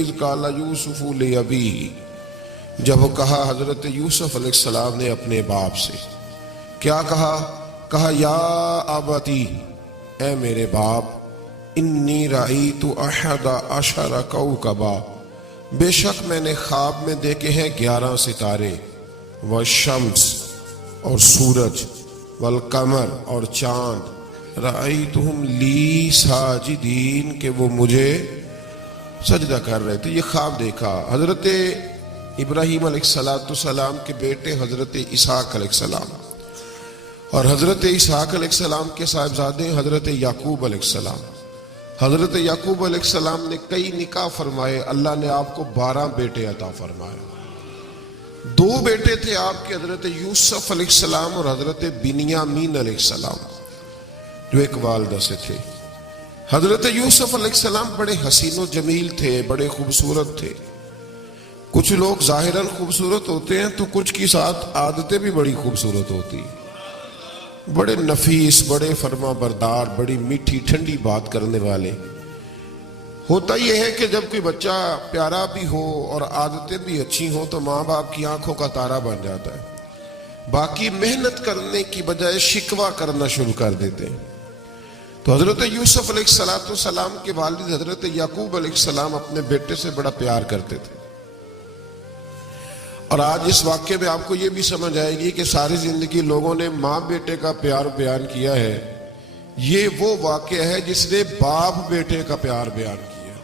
اذ قال یوسف لابیہ، جب کہا حضرت یوسف علیہ السلام نے اپنے باپ سے، کیا کہا یا ابتی، اے میرے باپ، انی رأیت احد عشر کوکبا، بے شک میں نے خواب میں دیکھے ہیں 11 ستارے، والشمس اور سورج، والقمر اور چاند، رأیتہم لی ساجدین، کہ وہ مجھے سجدہ کر رہے تھے۔ یہ خواب دیکھا حضرت ابراہیم علیہ السلام کے بیٹے حضرت اسحاق علیہ السلام، اور حضرت اسحاق علیہ السلام کے صاحبزادے حضرت یعقوب علیہ السلام۔ حضرت یعقوب علیہ السلام نے کئی نکاح فرمائے، اللہ نے آپ کو 12 بیٹے عطا فرمائے۔ 2 بیٹے تھے آپ کے، حضرت یوسف علیہ السلام اور حضرت بنیامین علیہ السلام، جو ایک والدہ سے تھے۔ حضرت یوسف علیہ السلام بڑے حسین و جمیل تھے، بڑے خوبصورت تھے۔ کچھ لوگ ظاہراً خوبصورت ہوتے ہیں تو کچھ کی ساتھ عادتیں بھی بڑی خوبصورت ہوتی ہیں، بڑے نفیس، بڑے فرما بردار، بڑی میٹھی ٹھنڈی بات کرنے والے۔ ہوتا یہ ہے کہ جب کوئی بچہ پیارا بھی ہو اور عادتیں بھی اچھی ہوں تو ماں باپ کی آنکھوں کا تارا بن جاتا ہے، باقی محنت کرنے کی بجائے شکوہ کرنا شروع کر دیتے ہیں۔ تو حضرت یوسف علیہ السلام کے والد حضرت یعقوب علیہ السلام اپنے بیٹے سے بڑا پیار کرتے تھے۔ اور آج اس واقعے میں آپ کو یہ بھی سمجھ آئے گی کہ ساری زندگی لوگوں نے ماں بیٹے کا پیار بیان کیا ہے، یہ وہ واقعہ ہے جس نے باپ بیٹے کا پیار بیان کیا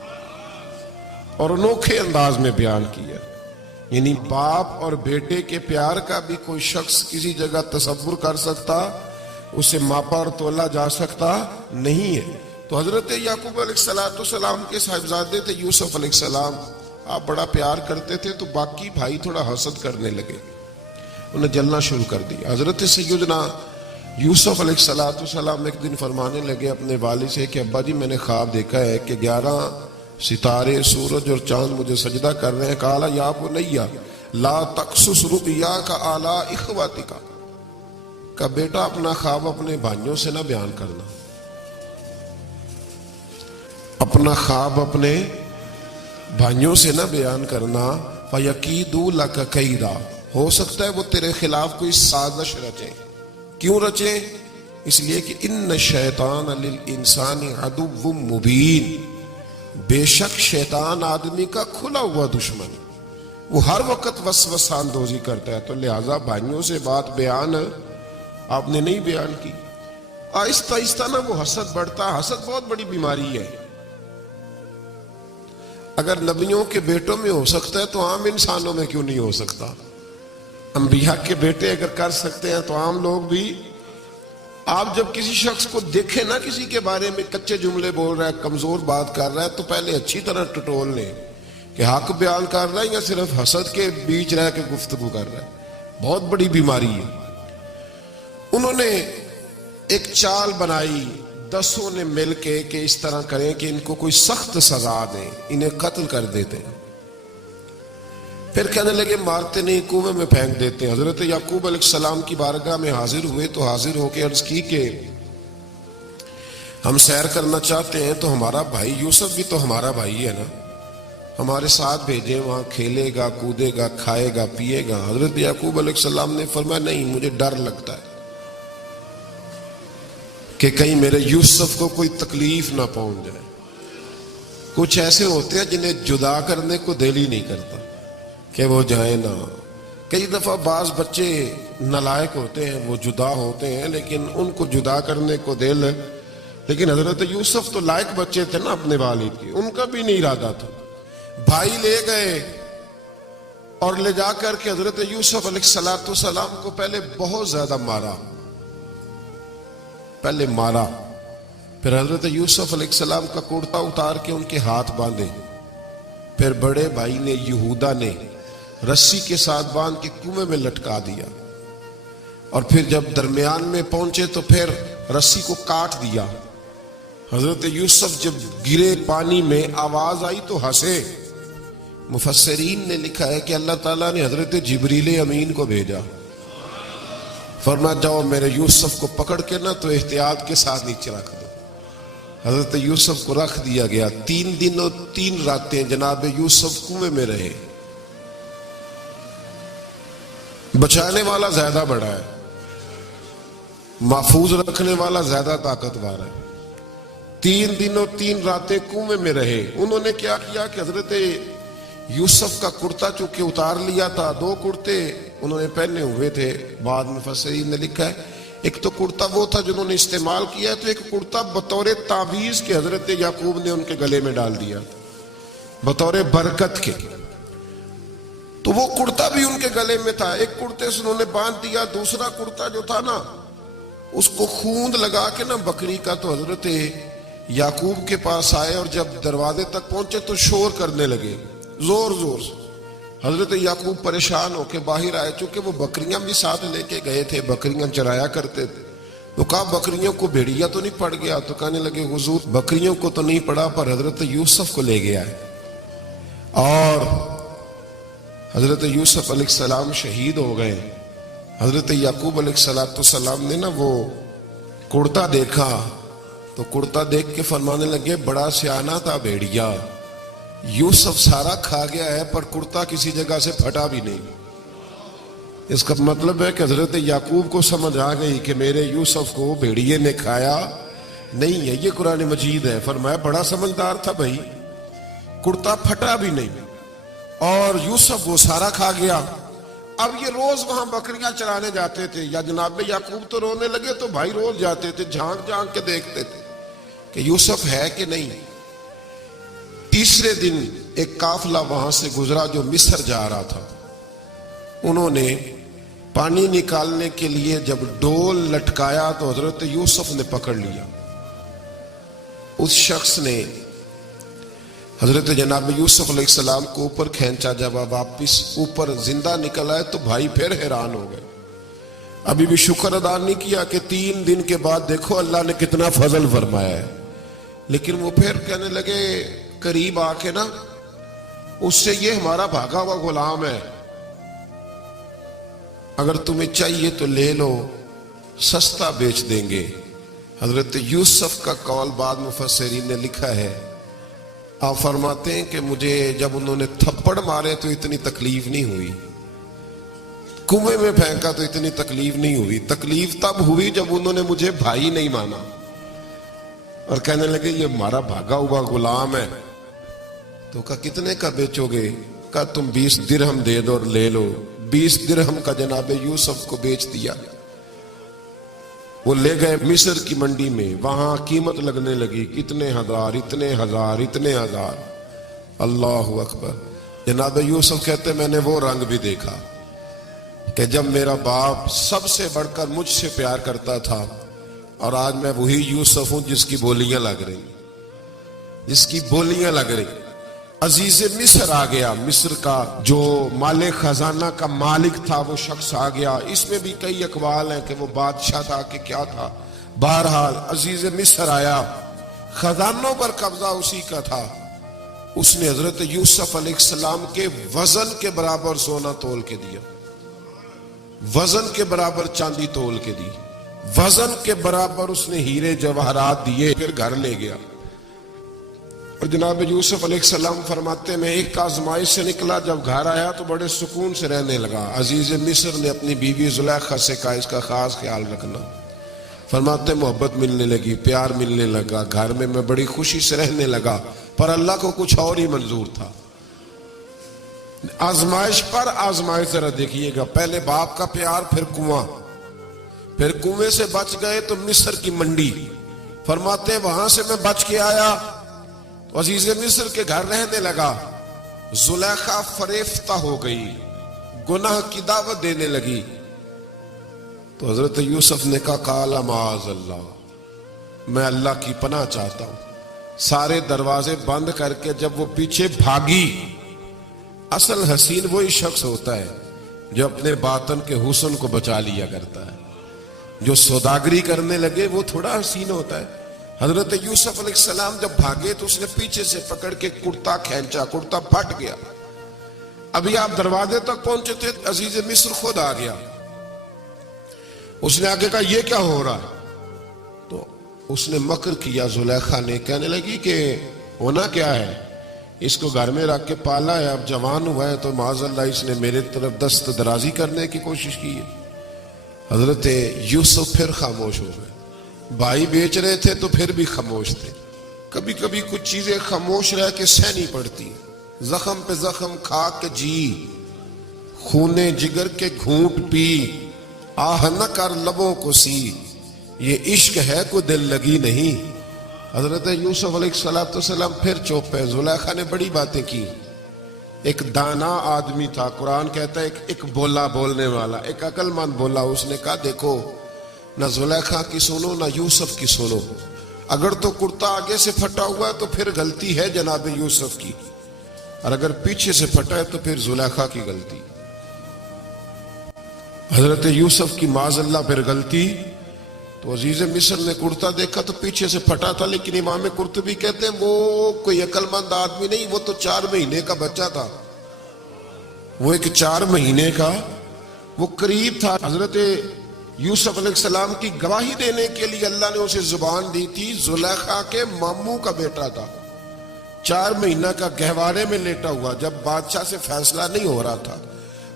اور انوکھے انداز میں بیان کیا۔ یعنی باپ اور بیٹے کے پیار کا بھی کوئی شخص کسی جگہ تصور کر سکتا، اسے ماپا اور تولا جا سکتا نہیں ہے۔ تو حضرت یعقوب علیہ السلام کے صاحبزادے تھے یوسف علیہ السلام، آپ بڑا پیار کرتے تھے، تو باقی بھائی تھوڑا حسد کرنے لگے، انہیں جلنا شروع کر دیا۔ حضرت سیدنا یوسف علیہ السلام ایک دن فرمانے لگے اپنے والد سے کہ ابا جی میں نے خواب دیکھا ہے کہ 11 ستارے، سورج اور چاند مجھے سجدہ کر رہے ہیں۔ قال یا بنی لا تقصص رؤیاک علی اخوتک، کہ بیٹا اپنا خواب اپنے بھائیوں سے نہ بیان کرنا، اپنا خواب اپنے بھائیوں سے نہ بیان کرنا، فَيَكِيدُوا لَكَ كَيْدًا، ہو سکتا ہے وہ تیرے خلاف کوئی سازش رچیں۔ کیوں رچیں؟ اس لیے کہ ان الشیطان للانسان عدو مبین، بے شک شیطان آدمی کا کھلا ہوا دشمن، وہ ہر وقت وسوسہ اندوزی کرتا ہے۔ تو لہٰذا بھائیوں سے بات بیان آپ نے نہیں بیان کی۔ آہستہ آہستہ نا وہ حسد بڑھتا، حسد بہت بڑی بیماری ہے۔ اگر نبیوں کے بیٹوں میں ہو سکتا ہے تو عام انسانوں میں کیوں نہیں ہو سکتا؟ انبیاء کے بیٹے اگر کر سکتے ہیں تو عام لوگ بھی۔ آپ جب کسی شخص کو دیکھیں نا کسی کے بارے میں کچے جملے بول رہا ہے، کمزور بات کر رہا ہے، تو پہلے اچھی طرح ٹٹول لیں کہ حق بیان کر رہا ہے یا صرف حسد کے بیچ رہ کے گفتگو کر رہا ہے۔ بہت بڑی بیماری ہے۔ انہوں نے ایک چال بنائی 10 نے مل کے کہ اس طرح کریں کہ ان کو کوئی سخت سزا دیں، انہیں قتل کر دیتے ہیں۔ پھر کہنے لگے مارتے نہیں، کنویں میں پھینک دیتے ہیں۔ حضرت یعقوب علیہ السلام کی بارگاہ میں حاضر ہوئے تو حاضر ہو کے عرض کی کہ ہم سیر کرنا چاہتے ہیں تو ہمارا بھائی یوسف بھی تو ہمارا بھائی ہے نا، ہمارے ساتھ بھیجیں، وہاں کھیلے گا، کودے گا، کھائے گا، پیے گا۔ حضرت یعقوب علیہ السلام نے فرمایا نہیں، مجھے ڈر لگتا ہے کہ کہیں میرے یوسف کو کوئی تکلیف نہ پہنچ جائے۔ کچھ ایسے ہوتے ہیں جنہیں جدا کرنے کو دل ہی نہیں کرتا کہ وہ جائیں نہ۔ کئی دفعہ بعض بچے نالائق ہوتے ہیں، وہ جدا ہوتے ہیں لیکن ان کو جدا کرنے کو دل، لیکن حضرت یوسف تو لائق بچے تھے نا اپنے والد کے، ان کا بھی نہیں ارادہ تھا۔ بھائی لے گئے اور لے جا کر کے حضرت یوسف علیہ السلام کو پہلے بہت زیادہ مارا، پھر حضرت یوسف علیہ السلام کا کرتا اتار کے ان کے ہاتھ باندھے، پھر بڑے بھائی نے یہودا نے رسی کے ساتھ باندھ کے کنویں میں لٹکا دیا، اور پھر جب درمیان میں پہنچے تو پھر رسی کو کاٹ دیا۔ حضرت یوسف جب گرے پانی میں آواز آئی تو ہنسے۔ مفسرین نے لکھا ہے کہ اللہ تعالیٰ نے حضرت جبریل امین کو بھیجا، فرمایا جاؤ میرے یوسف کو پکڑ کے نا تو احتیاط کے ساتھ نیچے رکھ دو۔ حضرت یوسف کو رکھ دیا گیا. 3 دن اور 3 راتیں جناب یوسف کنویں میں رہے. بچانے والا زیادہ بڑا ہے, محفوظ رکھنے والا زیادہ طاقتور ہے. 3 دن اور 3 راتیں کنویں میں رہے. انہوں نے کیا کیا کہ حضرت یوسف کا کرتا چونکہ اتار لیا تھا, 2 کرتے انہوں نے پہنے ہوئے تھے. بعد مفسرین نے لکھا ہے ایک تو کرتا وہ تھا جنہوں نے استعمال کیا ہے, تو ایک کرتا بطور تعویذ کے حضرت یعقوب نے ان کے گلے میں ڈال دیا بطور برکت کے. تو وہ کرتا بھی ان کے گلے میں تھا. ایک کرتے سے انہوں نے باندھ دیا, دوسرا کرتا جو تھا نا اس کو خوند لگا کے نا بکری کا. تو حضرت یعقوب کے پاس آئے اور جب دروازے تک پہنچے تو شور کرنے لگے زور زور سے. حضرت یعقوب پریشان ہو کے باہر آئے, چونکہ وہ بکریاں بھی ساتھ لے کے گئے تھے, بکریاں چرایا کرتے تھے. تو کہا بکریوں کو بھیڑیا تو نہیں پڑ گیا؟ تو کہنے لگے حضور بکریوں کو تو نہیں پڑا, پر حضرت یوسف کو لے گیا ہے. اور حضرت یوسف علیہ السلام شہید ہو گئے. حضرت یعقوب علیہ السلام نے نا وہ کرتا دیکھا تو کرتا دیکھ کے فرمانے لگے بڑا سیانہ تھا بھیڑیا, یوسف سارا کھا گیا ہے پر کرتا کسی جگہ سے پھٹا بھی نہیں. اس کا مطلب ہے کہ حضرت یعقوب کو سمجھ آ گئی کہ میرے یوسف کو بھیڑیے نے کھایا نہیں ہے. یہ قرآن مجید ہے. فرمایا بڑا سمجھدار تھا بھائی, کرتا پھٹا بھی نہیں اور یوسف وہ سارا کھا گیا. اب یہ روز وہاں بکریاں چرانے جاتے تھے. یا جناب یعقوب تو رونے لگے تو بھائی روز جاتے تھے, جھانک جھانک کے دیکھتے تھے کہ یوسف ہے کہ نہیں. تیسرے دن ایک قافلہ وہاں سے گزرا جو مصر جا رہا تھا. انہوں نے پانی نکالنے کے لیے جب ڈول لٹکایا تو حضرت یوسف نے پکڑ لیا. اس شخص نے حضرت جناب یوسف علیہ السلام کو اوپر کھینچا. جب واپس اوپر زندہ نکل آئے تو بھائی پھر حیران ہو گئے. ابھی بھی شکر ادا نہیں کیا کہ 3 دن کے بعد دیکھو اللہ نے کتنا فضل فرمایا ہے. لیکن وہ پھر کہنے لگے قریب آ کے نا اس سے یہ ہمارا بھاگا ہوا غلام ہے, اگر تمہیں چاہیے تو لے لو, سستا بیچ دیں گے. حضرت یوسف کا قول بعد مفسرین نے لکھا ہے, آپ فرماتے ہیں کہ مجھے جب انہوں نے تھپڑ مارے تو اتنی تکلیف نہیں ہوئی, کنویں میں پھینکا تو اتنی تکلیف نہیں ہوئی. تکلیف تب ہوئی جب انہوں نے مجھے بھائی نہیں مانا اور کہنے لگے یہ ہمارا بھاگا ہوا غلام ہے. تو کہا کتنے کا بیچو گے؟ کہا تم 20 درہم دے دو اور لے لو. 20 درہم کا جناب یوسف کو بیچ دیا. وہ لے گئے مصر کی منڈی میں, وہاں قیمت لگنے لگی کتنے ہزار, اتنے ہزار, اتنے ہزار. اللہ اکبر. جناب یوسف کہتے میں نے وہ رنگ بھی دیکھا کہ جب میرا باپ سب سے بڑھ کر مجھ سے پیار کرتا تھا اور آج میں وہی یوسف ہوں جس کی بولیاں لگ رہی, جس کی بولیاں لگ رہی. عزیز مصر آ گیا, مصر کا جو مال خزانہ کا مالک تھا وہ شخص آ گیا. اس میں بھی کئی اقوال ہیں کہ وہ بادشاہ تھا کہ کیا تھا. بہرحال عزیز مصر آیا, خزانوں پر قبضہ اسی کا تھا. اس نے حضرت یوسف علیہ السلام کے وزن کے برابر سونا تول کے دیا, وزن کے برابر چاندی تول کے دی, وزن کے برابر اس نے ہیرے جواہرات دیے, پھر گھر لے گیا. اور جناب یوسف علیہ السلام فرماتے ہیں میں ایک آزمائش سے نکلا, جب گھر آیا تو بڑے سکون سے رہنے لگا. عزیز مصر نے اپنی بیوی زلیخا سے کہا اس کا خاص خیال رکھنا. فرماتے محبت ملنے لگی, پیار ملنے لگا, گھر میں بڑی خوشی سے رہنے لگا. پر اللہ کو کچھ اور ہی منظور تھا. آزمائش پر آزمائش ذرا دیکھیے گا, پہلے باپ کا پیار, پھر کنواں, پھر کنویں سے بچ گئے تو مصر کی منڈی. فرماتے وہاں سے میں بچ کے آیا تو عزیز مصر کے گھر رہنے لگا. زلیخا فریفتہ ہو گئی, گناہ کی دعوت دینے لگی. تو حضرت یوسف نے کہا قال معاذ اللہ, میں اللہ کی پناہ چاہتا ہوں. سارے دروازے بند کر کے جب وہ پیچھے بھاگی, اصل حسین وہی شخص ہوتا ہے جو اپنے باطن کے حسن کو بچا لیا کرتا ہے. جو سوداگری کرنے لگے وہ تھوڑا حسین ہوتا ہے. حضرت یوسف علیہ السلام جب بھاگے تو اس نے پیچھے سے پکڑ کے کرتا کھینچا, کرتا پھٹ گیا. ابھی آپ دروازے تک پہنچے تھے, عزیز مصر خود آ گیا. اس نے آگے کہا یہ کیا ہو رہا ہے؟ تو اس نے مکر کیا زلیخا نے، کہنے لگی کہ ہونا کیا ہے، اس کو گھر میں رکھ کے پالا ہے، اب جوان ہوا ہے تو معاذ اللہ اس نے میرے طرف دست درازی کرنے کی کوشش کی ہے۔ حضرت یوسف پھر خاموش ہو گئے، بھائی بیچ رہے تھے تو پھر بھی خاموش تھے۔ کبھی کبھی کچھ چیزیں خاموش رہ کے سہنی پڑتی، زخم پہ زخم کھا کے جی، خونے جگر کے گھونٹ پی، آہ نہ کر لبوں کو سی، یہ عشق ہے کو دل لگی نہیں۔ حضرت یوسف علیہ السلام پھر چپ ہے۔ زلیخا نے بڑی باتیں کی، ایک دانا آدمی تھا، قرآن کہتا ہے ایک بولا بولنے والا، ایک عقل مند بولا، اس نے کہا دیکھو نہ زلیخا کی سنو نہ یوسف کی سنو، اگر تو کرتا آگے سے پھٹا ہوا ہے تو پھر غلطی ہے جناب یوسف کی، اور اگر پیچھے سے پھٹا ہے تو پھر زلیخا کی غلطی۔ حضرت یوسف کی معاذ اللہ پھر غلطی، تو عزیز مصر نے کرتا دیکھا تو پیچھے سے پھٹا تھا، لیکن امام قرطبی کہتے ہیں وہ کوئی عقل مند آدمی نہیں، وہ تو 4 مہینے کا بچہ تھا، وہ ایک 4 مہینے کا وہ قریب تھا۔ حضرت یوسف علیہ السلام کی گواہی دینے کے لیے اللہ نے اسے زبان دی تھی، زلیخا کے ماموں کا بیٹا تھا، 4 مہینہ کا گہوارے میں لیٹا ہوا، جب بادشاہ سے فیصلہ نہیں ہو رہا تھا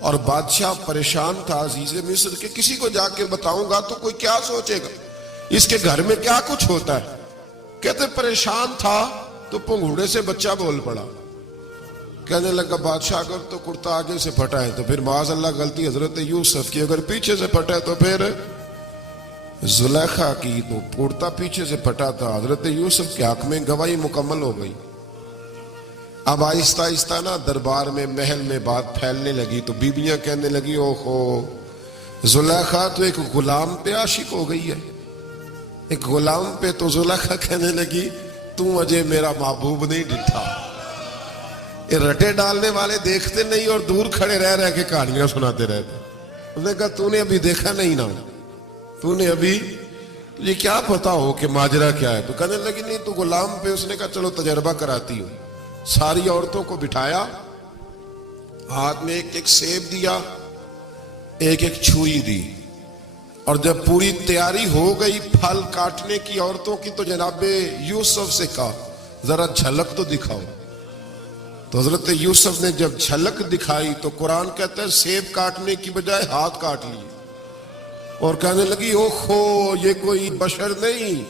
اور بادشاہ پریشان تھا عزیز مصر کہ کسی کو جا کے بتاؤں گا تو کوئی کیا سوچے گا، اس کے گھر میں کیا کچھ ہوتا ہے۔ کہتے پریشان تھا تو پنگوڑے سے بچہ بول پڑا، کہنے لگا بادشاہ اگر تو کرتا آگے سے پھٹا ہے تو پھر معاذ اللہ غلطی حضرت یوسف کی، اگر پیچھے سے پھٹا ہے تو پھر زلیخا کی، تو کرتا پیچھے سے پھٹا تھا، حضرت یوسف کے حق میں گواہی مکمل ہو گئی۔ اب آہستہ آہستہ نا دربار میں محل میں بات پھیلنے لگی، تو بیویاں کہنے لگی اوہو زلیخا تو ایک غلام پہ عاشق ہو گئی ہے، ایک غلام پہ۔ تو زلیخا کہنے لگی تم اجے میرا محبوب نہیں ڈٹھا۔ یہ رٹے ڈالنے والے دیکھتے نہیں اور دور کھڑے رہ رہ کے کہانیاں سناتے رہتے۔ اس نے کہا تو نے ابھی دیکھا نہیں نا، تو نے ابھی تجھے کیا پتا ہو کہ ماجرا کیا ہے؟ تو کہنے لگی نہیں تو غلام پہ۔ اس نے کہا چلو تجربہ کراتی ہوں۔ ساری عورتوں کو بٹھایا، ہاتھ میں ایک ایک سیب دیا، ایک ایک چھری دی، اور جب پوری تیاری ہو گئی پھل کاٹنے کی عورتوں کی تو جناب یوسف سے کہا ذرا جھلک تو دکھاؤ۔ تو حضرت یوسف نے جب جھلک دکھائی تو قرآن کہتا ہے سیب کاٹنے کی بجائے ہاتھ کاٹ لیے، اور کہنے لگی اوہو یہ کوئی بشر نہیں،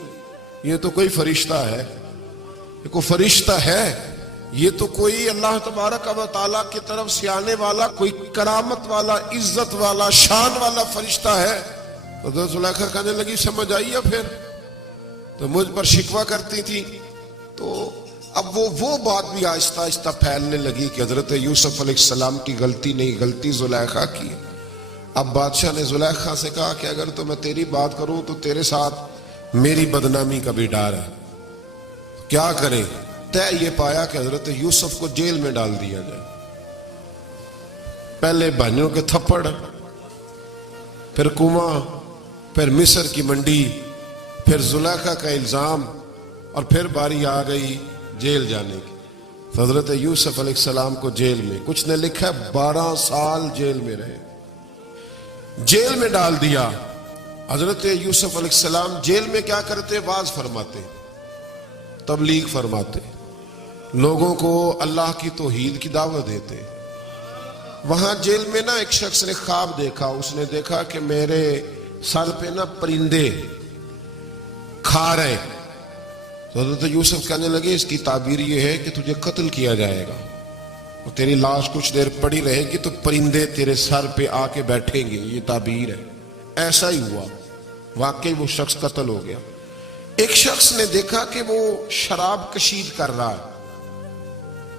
یہ تو کوئی فرشتہ ہے، یہ کوئی فرشتہ ہے، یہ تو کوئی اللہ تبارک و تعالیٰ کی طرف سے آنے والا کوئی کرامت والا عزت والا شان والا فرشتہ ہے۔ تو زلیخا کہنے لگی سمجھ آئی ہے پھر تو مجھ پر شکوہ کرتی تھی۔ تو اب وہ بات بھی آہستہ آہستہ پھیلنے لگی کہ حضرت یوسف علیہ السلام کی غلطی نہیں، غلطی زلیخا کی۔ اب بادشاہ نے زلیخا سے کہا کہ اگر تو میں تیری بات کروں تو تیرے ساتھ میری بدنامی کا بھی ڈر ہے، کیا کریں؟ طے یہ پایا کہ حضرت یوسف کو جیل میں ڈال دیا جائے۔ پہلے بھائیوں کے تھپڑ، پھر کنواں، پھر مصر کی منڈی، پھر زلیخا کا الزام، اور پھر باری آ گئی جیل جانے کی۔ حضرت یوسف علیہ السلام کو جیل میں، کچھ نے لکھا ہے 12 سال جیل میں رہے، جیل میں ڈال دیا۔ حضرت یوسف علیہ السلام جیل میں کیا کرتے؟ واعظ فرماتے، تبلیغ فرماتے، لوگوں کو اللہ کی توحید کی دعوت دیتے۔ وہاں جیل میں نا ایک شخص نے خواب دیکھا، اس نے دیکھا کہ میرے سر پہ نا پرندے کھا رہے۔ تو حضرت یوسف کہنے لگے اس کی تعبیر یہ ہے کہ تجھے قتل کیا جائے گا، اور تیری لاش کچھ دیر پڑی رہے گی تو پرندے تیرے سر پہ آ کے بیٹھیں گے، یہ تعبیر ہے۔ ایسا ہی ہوا، واقعی وہ شخص قتل ہو گیا۔ ایک شخص نے دیکھا کہ وہ شراب کشید کر رہا ہے،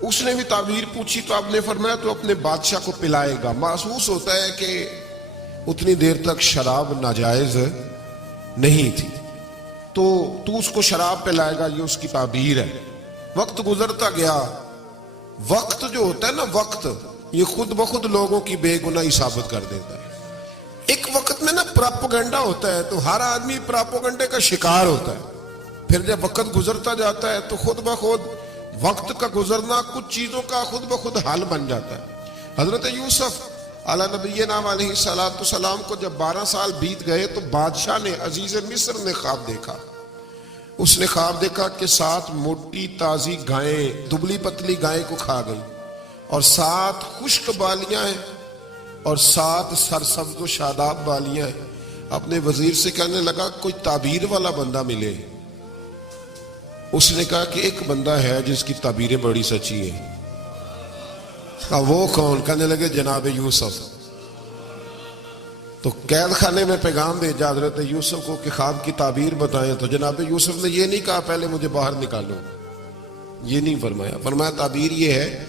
اس نے بھی تعبیر پوچھی تو آپ نے فرمایا تو اپنے بادشاہ کو پلائے گا۔ محسوس ہوتا ہے کہ اتنی دیر تک شراب ناجائز نہیں تھی، تو اس کو شراب پلائے گا، یہ اس کی تعبیر ہے۔ وقت گزرتا گیا، وقت جو ہوتا ہے نا، وقت یہ خود بخود لوگوں کی بے گناہی ثابت کر دیتا ہے۔ ایک وقت میں نا پراپوگنڈا ہوتا ہے تو ہر آدمی پراپوگنڈے کا شکار ہوتا ہے، پھر جب وقت گزرتا جاتا ہے تو خود بخود وقت کا گزرنا کچھ چیزوں کا خود بخود حل بن جاتا ہے۔ حضرت یوسف علیہ نبینا علیہ السلام کو جب 12 سال بیت گئے تو بادشاہ نے، عزیز مصر نے خواب دیکھا اس نے خواب دیکھا کہ 7 موٹی تازی گائیں دبلی پتلی گائیں کو کھا گئی، اور 7 خشک بالیاں ہیں اور 7 سرسبز و شاداب بالیاں ہیں۔ اپنے وزیر سے کہنے لگا کوئی تعبیر والا بندہ ملے۔ اس نے کہا کہ ایک بندہ ہے جس کی تعبیریں بڑی سچی ہیں۔ کہا وہ کون؟ کہنے لگے جناب یوسف۔ تو قید خانے میں پیغام بھیجا حضرت یوسف کو کہ خواب کی تعبیر بتائیں، تو جناب یوسف نے یہ نہیں کہا پہلے مجھے باہر نکالو، یہ نہیں فرمایا۔ فرمایا تعبیر یہ ہے،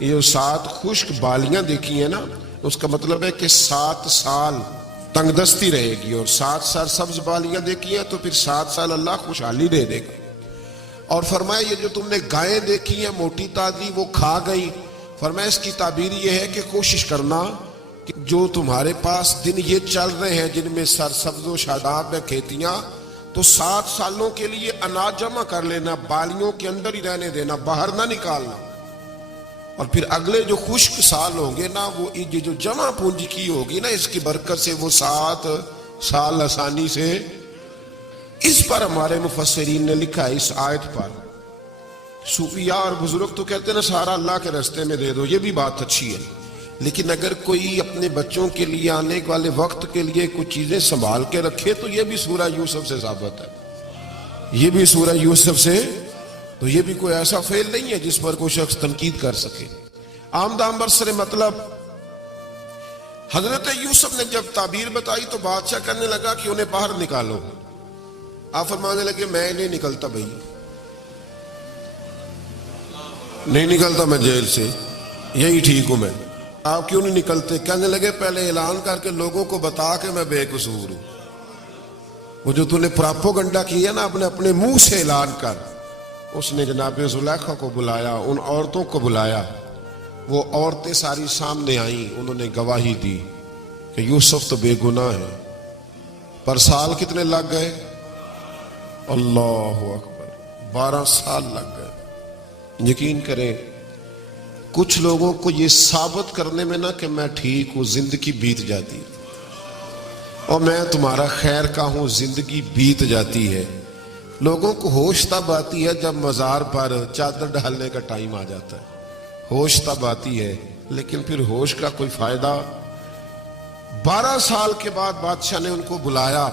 یہ جو 7 خشک بالیاں دیکھی ہیں نا، اس کا مطلب ہے کہ 7 سال تنگ دستی رہے گی، اور 7 سرسبز بالیاں دیکھی ہیں تو پھر 7 سال اللہ خوشحالی دے دے گا۔ اور فرمایا یہ جو تم نے گائیں دیکھی ہیں موٹی تازی وہ کھا گئی، فرمایا اس کی تعبیر یہ ہے کہ کوشش کرنا کہ جو تمہارے پاس دن یہ چل رہے ہیں جن میں سرسبز و شاداب ہے کھیتیاں، تو 7 سالوں کے لیے اناج جمع کر لینا، بالیوں کے اندر ہی رہنے دینا، باہر نہ نکالنا، اور پھر اگلے جو خشک سال ہوں گے نا، وہ یہ جو جمع پونجی کی ہوگی نا، اس کی برکت سے وہ 7 سال آسانی سے۔ اس پر ہمارے مفسرین نے لکھا ہے، اس آیت پر صوفیاء اور بزرگ تو کہتے ہیں نا سارا اللہ کے راستے میں دے دو، یہ بھی بات اچھی ہے، لیکن اگر کوئی اپنے بچوں کے لیے آنے والے وقت کے لیے کچھ چیزیں سنبھال کے رکھے تو یہ بھی سورہ یوسف سے ثابت ہے، یہ بھی سورہ یوسف سے، تو یہ بھی کوئی ایسا فعل نہیں ہے جس پر کوئی شخص تنقید کر سکے۔ آمدام برسر مطلب حضرت یوسف نے جب تعبیر بتائی تو بادشاہ کہنے لگا کہ انہیں باہر نکالو۔ آپ فرمانے لگے میں نہیں نکلتا بھائی، نہیں نکلتا میں جیل سے، یہی ٹھیک ہوں میں۔ آپ کیوں نہیں نکلتے؟ کہنے لگے پہلے اعلان کر کے لوگوں کو بتا کہ میں بے قصور ہوں۔ وہ جو تو نے پراپوگنڈا کیا نا اپنے منہ سے اعلان کر۔ اس نے جناب زلیخا کو بلایا، ان عورتوں کو بلایا، وہ عورتیں ساری سامنے آئیں، انہوں نے گواہی دی کہ یوسف تو بے گناہ ہے۔ پر سال کتنے لگ گئے؟ اللہ اکبر، 12 سال لگ گئے۔ یقین کریں کچھ لوگوں کو یہ ثابت کرنے میں نا کہ میں ٹھیک ہوں، زندگی بیت جاتی ہے، اور میں تمہارا خیر کا ہوں، زندگی بیت جاتی ہے۔ لوگوں کو ہوش تب آتی ہے جب مزار پر چادر ڈالنے کا ٹائم آ جاتا ہے، ہوش تب آتی ہے، لیکن پھر ہوش کا کوئی فائدہ۔ 12 سال کے بعد بادشاہ نے ان کو بلایا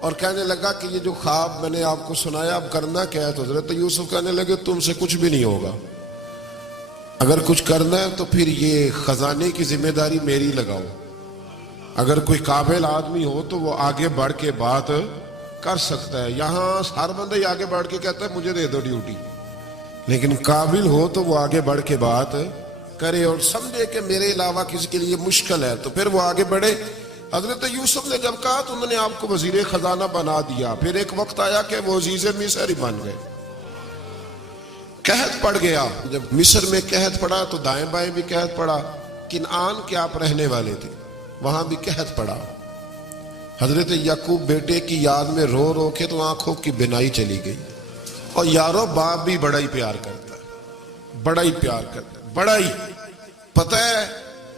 اور کہنے لگا کہ یہ جو خواب میں نے آپ کو سنایا اب کرنا کیا ہے؟ تو حضرت یوسف کہنے لگے تم سے کچھ بھی نہیں ہوگا، اگر کچھ کرنا ہے تو پھر یہ خزانے کی ذمہ داری میری لگاؤ، اگر کوئی قابل آدمی ہو تو وہ آگے بڑھ کے بات کر سکتا ہے۔ یہاں ہر بندہ ہی آگے بڑھ کے کہتا ہے مجھے دے دو ڈیوٹی، لیکن قابل ہو تو وہ آگے بڑھ کے بات کرے اور سمجھے کہ میرے علاوہ کسی کے لیے مشکل ہے، تو پھر وہ آگے بڑھے۔ حضرت یوسف نے جب کہا تو انہوں نے آپ کو وزیر خزانہ بنا دیا۔ پھر ایک وقت آیا کہ وہ عزیز مصر ہی بن گئے، قحط پڑ گیا۔ جب مصر میں قحط پڑا تو دائیں بائیں بھی قحط پڑا۔ کنعان کے آپ رہنے والے تھے، وہاں بھی قحط پڑا۔ حضرت یعقوب بیٹے کی یاد میں رو رو کے تو آنکھوں کی بینائی چلی گئی۔ اور یارو باپ بھی بڑا ہی پیار کرتا ہے، بڑا ہی پیار کرتا ہے، بڑا ہی، پتہ ہے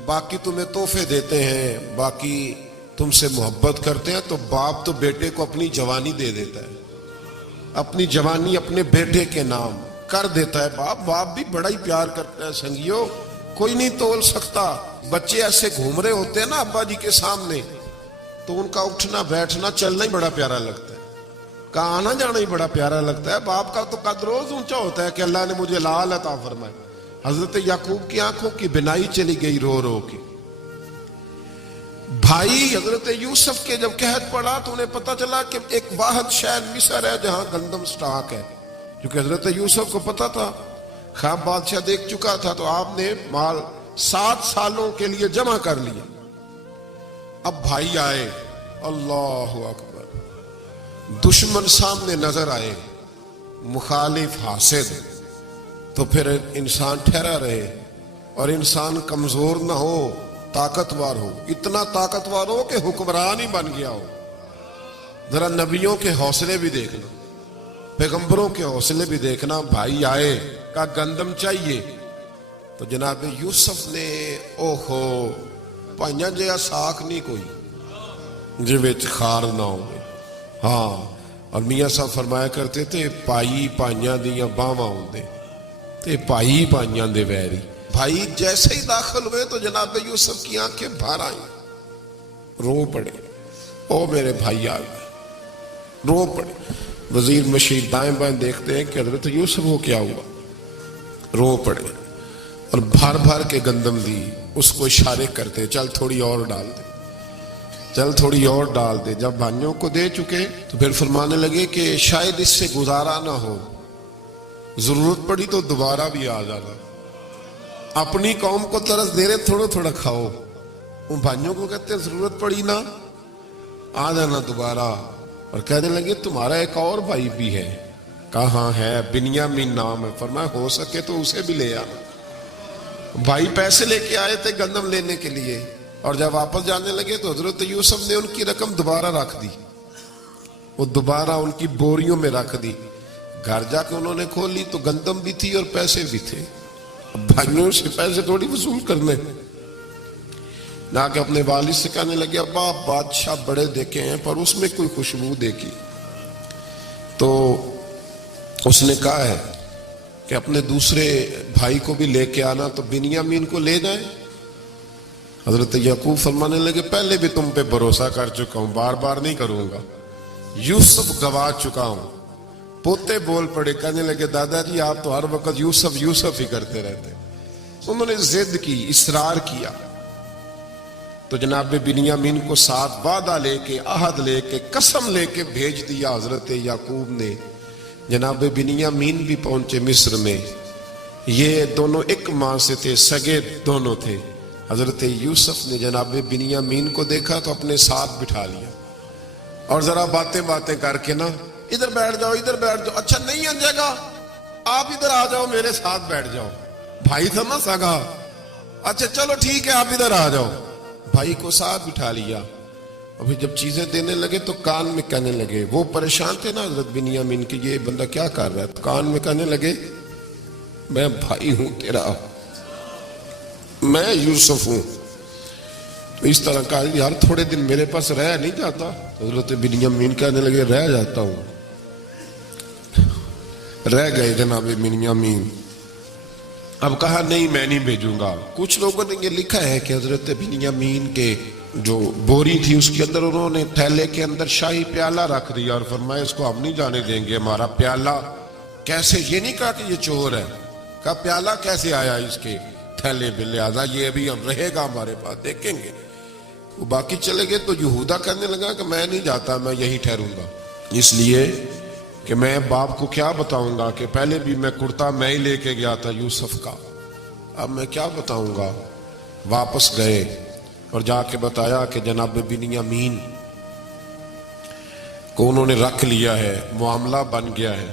باقی تمہیں تحفے دیتے ہیں، باقی تم سے محبت کرتے ہیں، تو باپ تو بیٹے کو اپنی جوانی دے دیتا ہے، اپنی جوانی اپنے بیٹے کے نام کر دیتا ہے۔ باپ بھی بڑا ہی پیار کرتا ہے۔ سنگیو کوئی نہیں تول سکتا۔ بچے ایسے گھوم رہے ہوتے ہیں نا ابا جی کے سامنے، تو ان کا اٹھنا بیٹھنا چلنا ہی بڑا پیارا لگتا ہے، کا آنا جانا ہی بڑا پیارا لگتا ہے۔ باپ کا تو قد روز اونچا ہوتا ہے کہ اللہ نے مجھے لال عطا فرمائے۔ حضرت یعقوب کی آنکھوں کی بینائی چلی گئی رو رو کے۔ بھائی حضرت یوسف کے جب قحط پڑا تو انہیں پتا چلا کہ ایک واحد شہر مصر ہے جہاں گندم سٹاک ہے، کیونکہ حضرت یوسف کو پتا تھا، خواب بادشاہ دیکھ چکا تھا، تو آپ نے مال 7 سالوں کے لیے جمع کر لیا۔ اب بھائی آئے، اللہ اکبر، دشمن سامنے نظر آئے، مخالف حاسد، تو پھر انسان ٹھہرا رہے اور انسان کمزور نہ ہو، طاقتور ہو، اتنا طاقتور ہو کہ حکمران ہی بن گیا ہو۔ ذرا نبیوں کے حوصلے بھی دیکھنا، پیغمبروں کے حوصلے بھی دیکھنا۔ بھائی آئے، کہا گندم چاہیے، تو جناب یوسف نے اوہو پائیاں جہا ساکھ نہیں کوئی جی وچ خار نہ ہو، ہاں اور میاں صاحب فرمایا کرتے تھے پائی پائیاں دیاں باواں ہوندے تے پائی پائیاں دے ویری. بھائی جیسے ہی داخل ہوئے تو جناب یوسف کی آنکھیں بھر آئیں, رو پڑے, او میرے بھائی آ گئے, رو پڑے. وزیر مشیر دائیں بائیں دیکھتے ہیں کہ حضرت یوسف کو کیا ہوا, رو پڑے اور بھر بھر کے گندم دی, اس کو اشارے کرتے چل تھوڑی اور ڈال دے, چل تھوڑی اور ڈال دے. جب بھائیوں کو دے چکے تو پھر فرمانے لگے کہ شاید اس سے گزارا نہ ہو, ضرورت پڑی تو دوبارہ بھی آ جانا. اپنی قوم کو ترس دے رہے تھوڑا تھوڑا کھاؤ, ان بھائیوں کو کہتے ضرورت پڑی نہ آ جانا دوبارہ. اور کہنے لگے تمہارا ایک اور بھائی بھی ہے. کہاں ہے؟ بنیامین نام ہے. فرمایا ہو سکے تو اسے بھی لے آنا. بھائی پیسے لے کے آئے تھے گندم لینے کے لیے, اور جب واپس جانے لگے تو حضرت یوسف نے ان کی رقم دوبارہ رکھ دی, وہ دوبارہ ان کی بوریوں میں رکھ دی. گھر جا کے انہوں نے کھولی تو گندم بھی تھی اور پیسے بھی تھے. بھائیوں سے پیسے تھوڑی وصول کرنے, نہ کہ اپنے والد سے کہنے لگے ابا بادشاہ بڑے دیکھے ہیں پر اس میں کوئی خوشبو دیکھی. تو اس نے کہا ہے کہ اپنے دوسرے بھائی کو بھی لے کے آنا, تو بنیامین کو لے جائیں. حضرت یعقوب فرمانے لگے پہلے بھی تم پہ بھروسہ کر چکا ہوں, بار بار نہیں کروں گا. یوسف گوا چکا ہوں. پوتے بول پڑے, کہنے لگے دادا جی آپ تو ہر وقت یوسف یوسف ہی کرتے رہتے. انہوں نے ضد کی, اصرار کیا, تو جناب بنیامین کو ساتھ وعدہ لے کے, عہد لے کے, قسم لے کے بھیج دیا حضرت یعقوب نے. جناب بنیامین بھی پہنچے مصر میں. یہ دونوں ایک ماں سے تھے, سگے دونوں تھے. حضرت یوسف نے جناب بنیامین کو دیکھا تو اپنے ساتھ بٹھا لیا, اور ذرا باتیں کر کے نا ادھر بیٹھ جاؤ, ادھر بیٹھ جاؤ. اچھا نہیں آ جائے گا, آپ ادھر آ جاؤ میرے ساتھ بیٹھ جاؤ. بھائی تھا نا سگا, اچھا چلو ٹھیک ہے آپ ادھر آ جاؤ. بھائی کو ساتھ بٹھا لیا. ابھی جب چیزیں دینے لگے تو کان میں کہنے لگے, وہ پریشان تھے نا حضرت بنیامین کہ یہ بندہ کیا کر رہا ہے, تو کان میں کہنے لگے میں بھائی ہوں تیرا, میں یوسف ہوں. تو اس طرح کہا یار تھوڑے دن میرے پاس رہ نہیں جاتا. حضرت بنیامین کہنے لگے رہ جاتا ہوں. رہ گئے جناب بنیامین. اب کہا نہیں میں نہیں بھیجوں گا. کچھ لوگوں نے یہ لکھا ہے کہ حضرت بنیامین کے جو بوری تھی اس کے اندر انہوں نے تھیلے کے اندر شاہی پیالہ رکھ دیا اور فرمایا اس کو ہم نہیں جانے دیں گے, ہمارا پیالہ کیسے, یہ نہیں کہا کہ یہ چور ہے, کہا پیالہ کیسے آیا اس کے تھیلے میں, لہذا یہ ابھی ہم رہے گا ہمارے پاس, دیکھیں گے. وہ باقی چلے گئے تو یہودا کہنے لگا کہ میں نہیں جاتا, میں یہی ٹھہروں گا, اس لیے کہ میں باپ کو کیا بتاؤں گا کہ پہلے بھی میں کرتا میں ہی لے کے گیا تھا یوسف کا, اب میں کیا بتاؤں گا. واپس گئے اور جا کے بتایا کہ جناب بنیامین کو انہوں نے رکھ لیا ہے, معاملہ بن گیا ہے.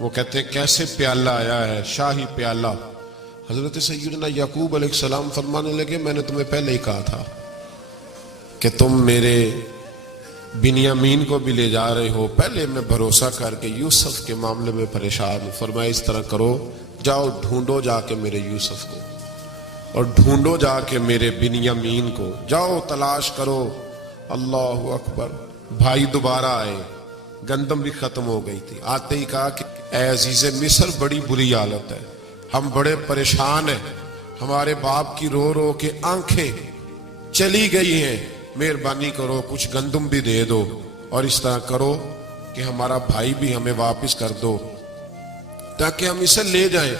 وہ کہتے ہیں کیسے پیالہ آیا ہے, شاہی پیالہ. حضرت سیدنا یعقوب علیہ السلام فرمانے لگے میں نے تمہیں پہلے ہی کہا تھا کہ تم میرے بنیامین کو بھی لے جا رہے ہو, پہلے میں بھروسہ کر کے یوسف کے معاملے میں پریشان ہوں. فرمایا اس طرح کرو, جاؤ ڈھونڈو جا کے میرے یوسف کو, اور ڈھونڈو جا کے میرے بنیامین کو, جاؤ تلاش کرو. اللہ اکبر. بھائی دوبارہ آئے, گندم بھی ختم ہو گئی تھی. آتے ہی کہا کہ اے عزیز مصر بڑی بری حالت ہے, ہم بڑے پریشان ہیں, ہمارے باپ کی رو رو کے آنکھیں چلی گئی ہیں, مہربانی کرو کچھ گندم بھی دے دو, اور اس طرح کرو کہ ہمارا بھائی بھی ہمیں واپس کر دو تاکہ ہم اسے لے جائیں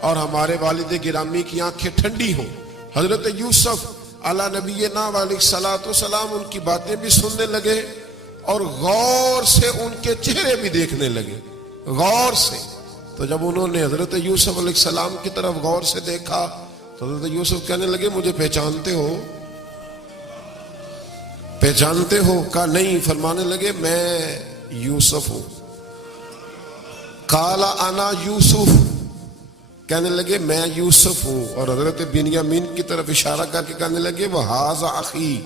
اور ہمارے والد گرامی کی آنکھیں ٹھنڈی ہوں. حضرت یوسف علی نبینا علیہ الصلوۃ والسلام ان کی باتیں بھی سننے لگے اور غور سے ان کے چہرے بھی دیکھنے لگے, غور سے. تو جب انہوں نے حضرت یوسف علیہ السلام کی طرف غور سے دیکھا تو حضرت یوسف کہنے لگے مجھے پہچانتے ہو, پہچانتے ہو؟ کہا نہیں. فرمانے لگے میں یوسف ہوں. قال انا یوسف, کہنے لگے میں یوسف ہوں. اور حضرت بنیامین کی طرف اشارہ کر کے کہنے لگے وہذا اخی,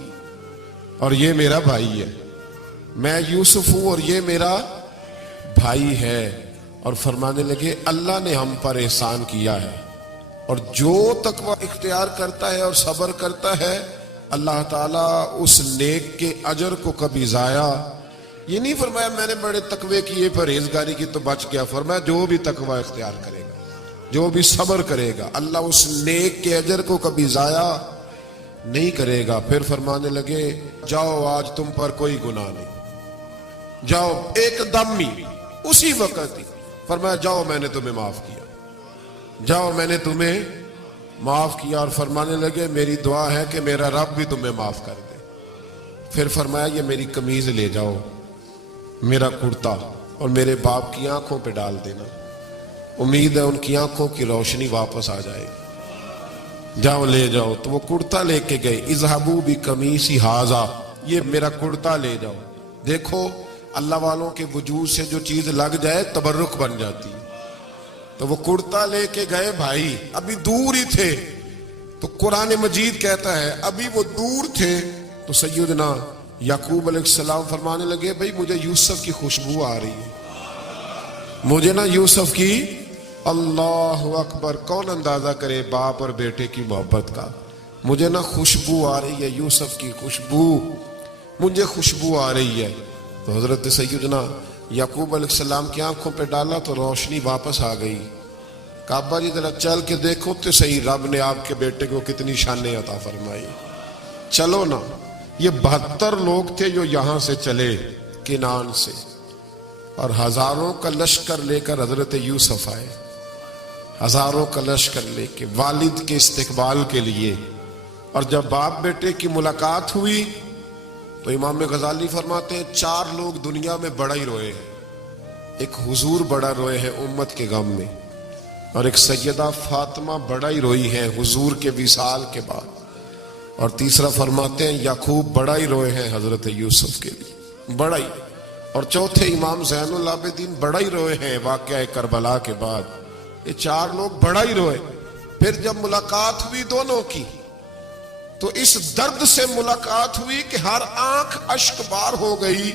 اور یہ میرا بھائی ہے. میں یوسف ہوں اور یہ میرا بھائی ہے. اور فرمانے لگے اللہ نے ہم پر احسان کیا ہے, اور جو تقوی اختیار کرتا ہے اور صبر کرتا ہے اللہ تعالیٰ اس نیک کے اجر کو کبھی ضائع یہ نہیں فرمایا میں نے بڑے تقوی کیے پرہیزگاری کی تو بچ گیا، فرمایا جو بھی تقوی اختیار کرے گا، جو بھی صبر کرے گا، اللہ اس نیک کے اجر کو کبھی ضائع نہیں کرے گا۔ پھر فرمانے لگے جاؤ آج تم پر کوئی گناہ نہیں، جاؤ ایک دم ہی اسی وقت ہی فرمایا جاؤ میں نے تمہیں معاف کیا، جاؤ میں نے تمہیں معاف کیا۔ اور فرمانے لگے میری دعا ہے کہ میرا رب بھی تمہیں معاف کر دے۔ پھر فرمایا یہ میری قمیض لے جاؤ، میرا کرتا، اور میرے باپ کی آنکھوں پہ ڈال دینا، امید ہے ان کی آنکھوں کی روشنی واپس آ جائے گی، جاؤ لے جاؤ۔ تو وہ کرتا لے کے گئے، اذهبوا بقمیصی ھذا، یہ میرا کرتا لے جاؤ۔ دیکھو اللہ والوں کے وجود سے جو چیز لگ جائے تبرک بن جاتی ہے۔ تو وہ کرتا لے کے گئے، بھائی ابھی دور ہی تھے، تو قرآن مجید کہتا ہے ابھی وہ دور تھے تو سیدنا یعقوب علیہ السلام فرمانے لگے بھئی مجھے یوسف کی خوشبو آ رہی ہے، مجھے نا یوسف کی، اللہ اکبر، کون اندازہ کرے باپ اور بیٹے کی محبت کا، مجھے نا خوشبو آ رہی ہے، یوسف کی خوشبو، مجھے خوشبو آ رہی ہے۔ تو حضرت سیدنا یعقوب علیہ السلام کی آنکھوں پہ ڈالا تو روشنی واپس آ گئی۔ کعبہ جی ذرا چل کے دیکھو تو صحیح رب نے آپ کے بیٹے کو کتنی شانیں عطا فرمائی۔ چلو نا، یہ 72 لوگ تھے جو یہاں سے چلے کنان سے، اور ہزاروں کا لشکر لے کر حضرت یوسف آئے، ہزاروں کا لشکر لے کے والد کے استقبال کے لیے۔ اور جب باپ بیٹے کی ملاقات ہوئی تو امام غزالی فرماتے ہیں 4 لوگ دنیا میں بڑا ہی روئے ہیں، ایک حضور بڑا روئے ہیں امت کے غم میں، اور ایک سیدہ فاطمہ بڑا ہی روئی ہیں حضور کے وصال کے بعد، اور تیسرا فرماتے ہیں یعقوب بڑا ہی روئے ہیں حضرت یوسف کے لیے، بڑا ہی، اور چوتھے امام زین العابدین بڑا ہی روئے ہیں واقعہ کربلا کے بعد۔ یہ 4 لوگ بڑا ہی روئے۔ پھر جب ملاقات ہوئی دونوں کی تو اس درد سے ملاقات ہوئی کہ ہر آنکھ اشک بار ہو گئی۔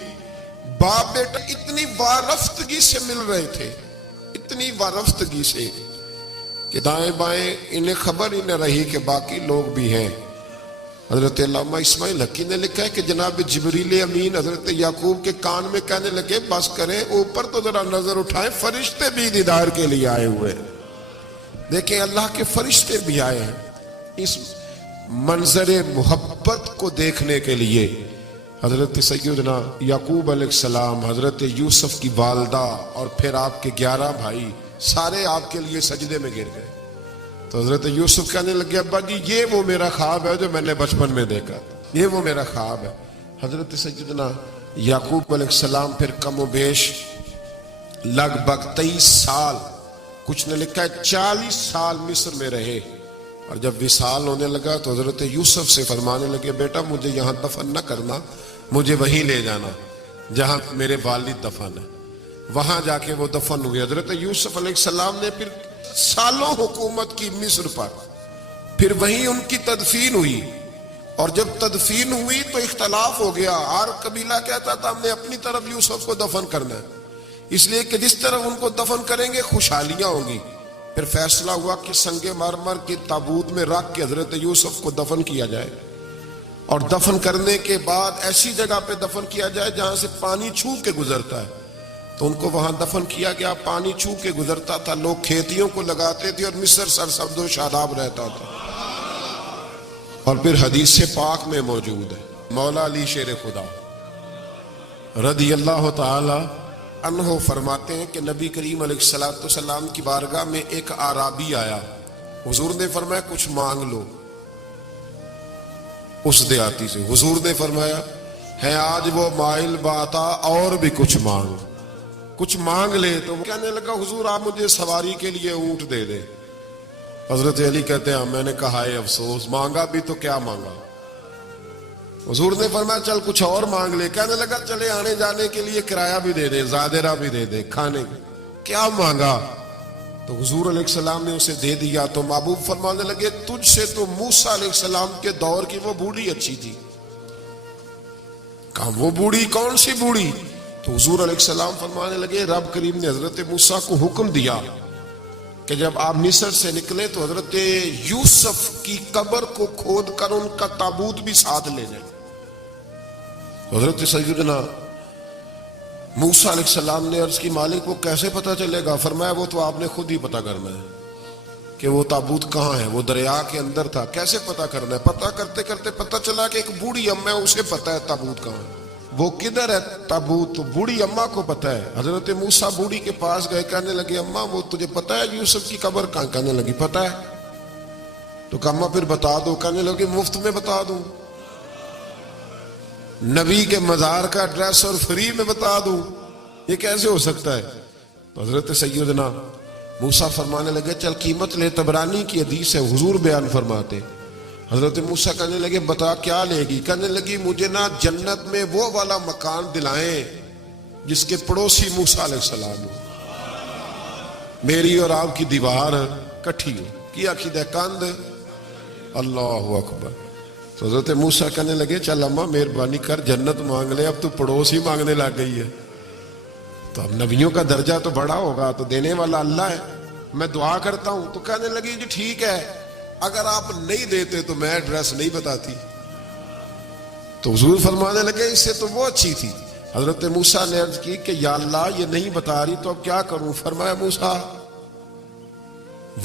باپ بیٹا اتنی وارفتگی سے مل رہے تھے، اتنی وارفتگی سے کہ دائیں بائیں انہیں خبر ہی نہ رہی کہ باقی لوگ بھی ہیں۔ حضرت علامہ اسماعیل حقی نے لکھا ہے کہ جناب جبریل امین حضرت یعقوب کے کان میں کہنے لگے بس کریں، اوپر تو ذرا نظر اٹھائیں، فرشتے بھی دیدار کے لیے آئے ہوئے ہیں۔ دیکھیں اللہ کے فرشتے بھی آئے ہیں اس منظر محبت کو دیکھنے کے لیے۔ حضرت سیدنا یعقوب علیہ السلام، حضرت یوسف کی والدہ، اور پھر آپ کے 11 بھائی سارے آپ کے لیے سجدے میں گر گئے۔ تو حضرت یوسف کہنے لگے ابا جی یہ وہ میرا خواب ہے جو میں نے بچپن میں دیکھا تھا، یہ وہ میرا خواب ہے۔ حضرت سیدنا یعقوب علیہ السلام پھر کم و بیش لگ بھگ 23 سال، کچھ نے لکھا ہے 40 سال مصر میں رہے، اور جب وصال ہونے لگا تو حضرت یوسف سے فرمانے لگے بیٹا مجھے یہاں دفن نہ کرنا، مجھے وہیں لے جانا جہاں میرے والد دفن ہے۔ وہاں جا کے وہ دفن ہوئے۔ حضرت یوسف علیہ السلام نے پھر سالوں حکومت کی مصر پر، پھر وہیں ان کی تدفین ہوئی، اور جب تدفین ہوئی تو اختلاف ہو گیا، ہر قبیلہ کہتا تھا ہم نے اپنی طرف یوسف کو دفن کرنا ہے، اس لیے کہ جس طرف ان کو دفن کریں گے خوشحالیاں ہوں گی۔ پھر فیصلہ ہوا کہ سنگ مرمر کے تابوت میں رکھ کے حضرت یوسف کو دفن کیا جائے، اور دفن کرنے کے بعد ایسی جگہ پہ دفن کیا جائے جہاں سے پانی چھو کے گزرتا ہے۔ تو ان کو وہاں دفن کیا گیا، پانی چھو کے گزرتا تھا، لوگ کھیتیوں کو لگاتے تھے اور مصر سرسبز و شاداب رہتا تھا۔ اور پھر حدیث پاک میں موجود ہے، مولا علی شیر خدا رضی اللہ تعالی عنہ فرماتے ہیں کہ نبی کریم علیہ السلام کی بارگاہ میں ایک اعرابی آیا، حضور نے فرمایا کچھ مانگ لو اس دیہاتی سے۔ حضور نے فرمایا ہے آج وہ مائل باتا، اور بھی کچھ مانگ لے۔ تو وہ کہنے لگا حضور آپ مجھے سواری کے لیے اونٹ دے دیں۔ حضرت علی کہتے ہیں میں نے کہا ہے افسوس، مانگا بھی تو کیا مانگا۔ حضور نے فرمایا چل کچھ اور مانگ لے۔ کہنے لگا چلے آنے جانے کے لیے کرایہ بھی دے دے، زادرہ بھی دے دے، کھانے کے۔ کیا مانگا؟ تو حضور علیہ السلام نے اسے دے دیا۔ تو محبوب فرمانے لگے تجھ سے تو موسیٰ علیہ السلام کے دور کی وہ بوڑھی اچھی تھی۔ کہا وہ بوڑھی کون سی بوڑھی؟ تو حضور علیہ السلام فرمانے لگے رب کریم نے حضرت موسیٰ کو حکم دیا کہ جب آپ مصر سے نکلے تو حضرت یوسف کی قبر کو کھود کر ان کا تابوت بھی ساتھ لے جائیں۔ حضرت سیدنا موسیٰ علیہ السلام نے عرض کی مالک کو کیسے پتہ چلے گا؟ فرمایا وہ تو آپ نے خود ہی پتہ کرنا ہے کہ وہ تابوت کہاں ہے، وہ دریا کے اندر تھا، کیسے پتہ کرنا ہے؟ پتہ کرتے کرتے پتہ چلا کہ ایک بوڑھی اماں ہے، اسے پتہ ہے تابوت کہاں ہے، وہ کدھر ہے تابوت، تو بوڑھی اماں کو پتہ ہے۔ حضرت موسیٰ بوڑھی کے پاس گئے، کہنے لگے اماں وہ تجھے پتہ ہے یوسف کی قبر کہاں؟ کہنے لگی پتہ ہے۔ تو کہا اماں پھر بتا دو، کہنے لگے مفت میں بتا دوں، نبی کے مزار کا ایڈریس اور فری میں بتا دوں، یہ کیسے ہو سکتا ہے؟ تو حضرت سیدنا موسیٰ فرمانے لگے چل قیمت لے، طبرانی کی حدیث ہے، حضور بیان فرماتے۔ حضرت موسیٰ کہنے لگے بتا کیا لے گی؟ کہنے لگی مجھے نا جنت میں وہ والا مکان دلائیں جس کے پڑوسی موسیٰ علیہ السلام ہو، میری اور آپ کی دیوار کٹھی ہو، کیا عقیدہ کاند، اللہ اکبر۔ تو حضرت موسیٰ کہنے لگے چل اماں مہربانی کر جنت مانگ لے، اب تو پڑوسی مانگنے لگ گئی ہے، تو اب نبیوں کا درجہ تو بڑا ہوگا، تو دینے والا اللہ ہے، میں دعا کرتا ہوں۔ تو کہنے لگی جی ٹھیک ہے، اگر آپ نہیں دیتے تو میں ایڈریس نہیں بتاتی۔ تو حضور فرمانے لگے اس سے تو وہ اچھی تھی۔ حضرت موسیٰ نے عرض کی کہ یا اللہ یہ نہیں بتا رہی تو اب کیا کروں؟ فرمایا موسیٰ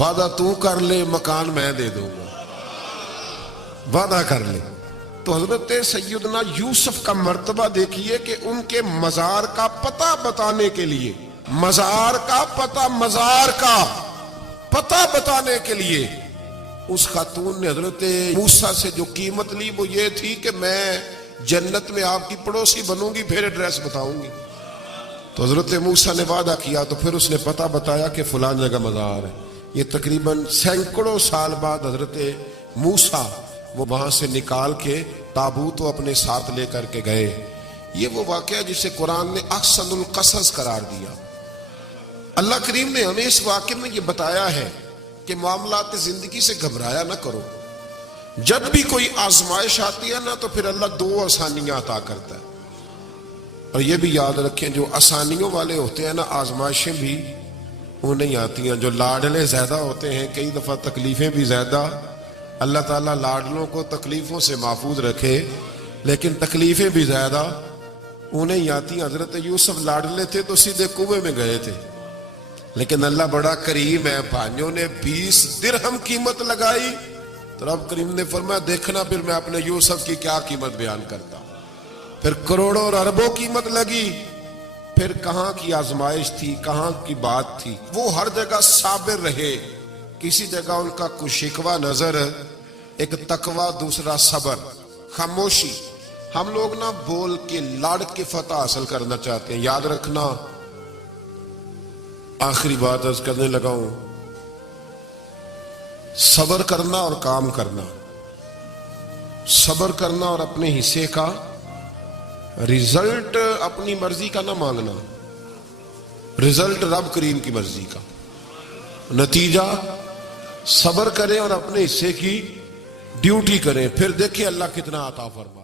وعدہ تو کر لے، مکان میں دے دوں گا، وعدہ کر لے۔ تو حضرت سیدنا یوسف کا مرتبہ دیکھیے کہ ان کے مزار کا پتہ بتانے کے لیے، مزار کا پتہ بتانے کے لیے اس خاتون نے حضرت موسیٰ سے جو قیمت لی وہ یہ تھی کہ میں جنت میں آپ کی پڑوسی بنوں گی پھر ایڈریس بتاؤں گی۔ تو حضرت موسیٰ نے وعدہ کیا، تو پھر اس نے پتہ بتایا کہ فلان جگہ مزار ہے۔ یہ تقریباً سینکڑوں سال بعد حضرت موسیٰ وہ وہاں سے نکال کے تابوت وہ اپنے ساتھ لے کر کے گئے۔ یہ وہ واقعہ جسے قرآن نے احسن القصص قرار دیا۔ اللہ کریم نے ہمیں اس واقعے میں یہ بتایا ہے کہ معاملات زندگی سے گھبرایا نہ کرو، جب بھی کوئی آزمائش آتی ہے نا تو پھر اللہ دو آسانیاں عطا کرتا ہے، اور یہ بھی یاد رکھیں جو آسانیوں والے ہوتے ہیں نا آزمائشیں بھی انہیں آتی ہیں، جو لاڈلے زیادہ ہوتے ہیں کئی دفعہ تکلیفیں بھی زیادہ۔ اللہ تعالیٰ لاڈلوں کو تکلیفوں سے محفوظ رکھے، لیکن تکلیفیں بھی زیادہ انہیں آتی ہیں۔ حضرت یوسف لاڈلے تھے تو سیدھے کنویں میں گئے تھے، لیکن اللہ بڑا کریم ہے، بھائیوں نے 20 درہم قیمت لگائی تو رب کریم نے فرمایا دیکھنا پھر میں اپنے یوسف کی کیا قیمت بیان کرتا ہوں۔ پھر کروڑوں اور اربوں قیمت لگی، پھر کہاں کی آزمائش تھی، کہاں کی بات تھی، وہ ہر جگہ صابر رہے، کسی جگہ ان کا کوئی شکوہ نظر، ایک تقوی، دوسرا صبر، خاموشی۔ ہم لوگ نہ بول کے لڑ کے فتح حاصل کرنا چاہتے ہیں، یاد رکھنا۔ آخری بات عرض کرنے لگا ہوں، صبر کرنا اور کام کرنا، صبر کرنا اور اپنے حصے کا رزلٹ اپنی مرضی کا نہ مانگنا، رزلٹ رب کریم کی مرضی کا، نتیجہ صبر کریں اور اپنے حصے کی ڈیوٹی کریں، پھر دیکھیں اللہ کتنا عطا فرما۔